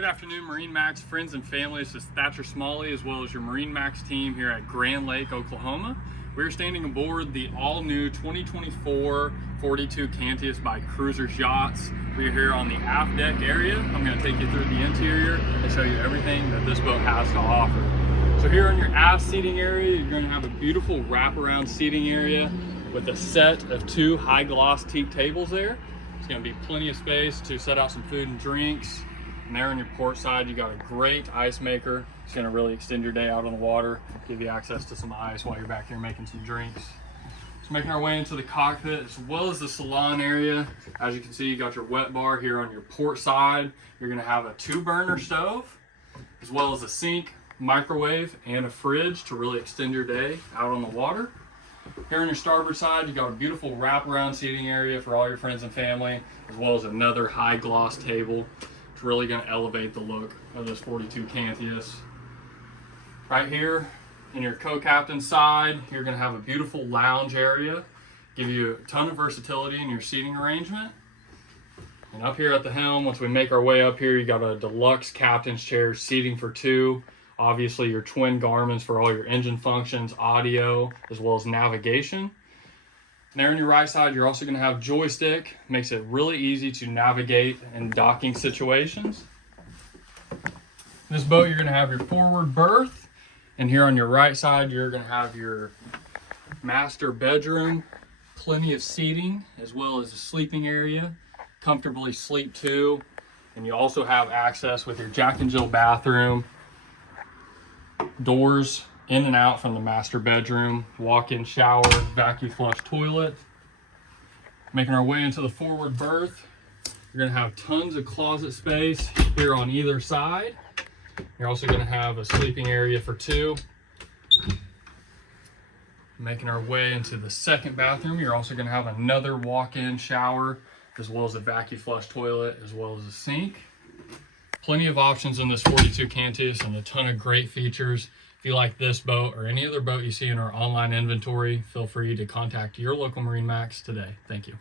Good afternoon, MarineMax friends and family. This is Thatcher Smalley, as well as your MarineMax team here at Grand Lake, Oklahoma. We're standing aboard the all-new 2024 42 Cantius by Cruisers Yachts. We're here on the aft deck area. I'm going to take you through the interior and show you everything that this boat has to offer. So here on your aft seating area, you're going to have a beautiful wraparound seating area with a set of 2 high-gloss teak tables there. It's going to be plenty of space to set out some food and drinks. And there on your port side, you got a great ice maker. It's gonna really extend your day out on the water, give you access to some ice while you're back here making some drinks. So making our way into the cockpit as well as the salon area. As you can see, you got your wet bar here on your port side. You're gonna have a 2-burner stove, as well as a sink, microwave, and a fridge to really extend your day out on the water. Here on your starboard side, you got a beautiful wraparound seating area for all your friends and family, as well as another high gloss table. Really going to elevate the look of this 42 Cantius. Right here in your co-captain side, you're going to have a beautiful lounge area, give you a ton of versatility in your seating arrangement. And up here at the helm, once we make our way up here, you got a deluxe captain's chair, seating for 2. Obviously your twin Garmins for all your engine functions, audio, as well as navigation. And there on your right side, you're also going to have joystick. Makes it really easy to navigate in docking situations. In this boat, you're going to have your forward berth. And here on your right side, you're going to have your master bedroom. Plenty of seating, as well as a sleeping area. Comfortably sleep too. And you also have access with your Jack and Jill bathroom. Doors in and out from the master bedroom, walk-in shower, vacuum flush toilet. Making our way into the forward berth, you're gonna have tons of closet space here on either side. You're also gonna have a sleeping area for 2. Making our way into the second bathroom, you're also gonna have another walk-in shower, as well as a vacuum flush toilet, as well as a sink. Plenty of options in this 42 Cantius and a ton of great features. If you like this boat or any other boat you see in our online inventory, feel free to contact your local MarineMax today. Thank you.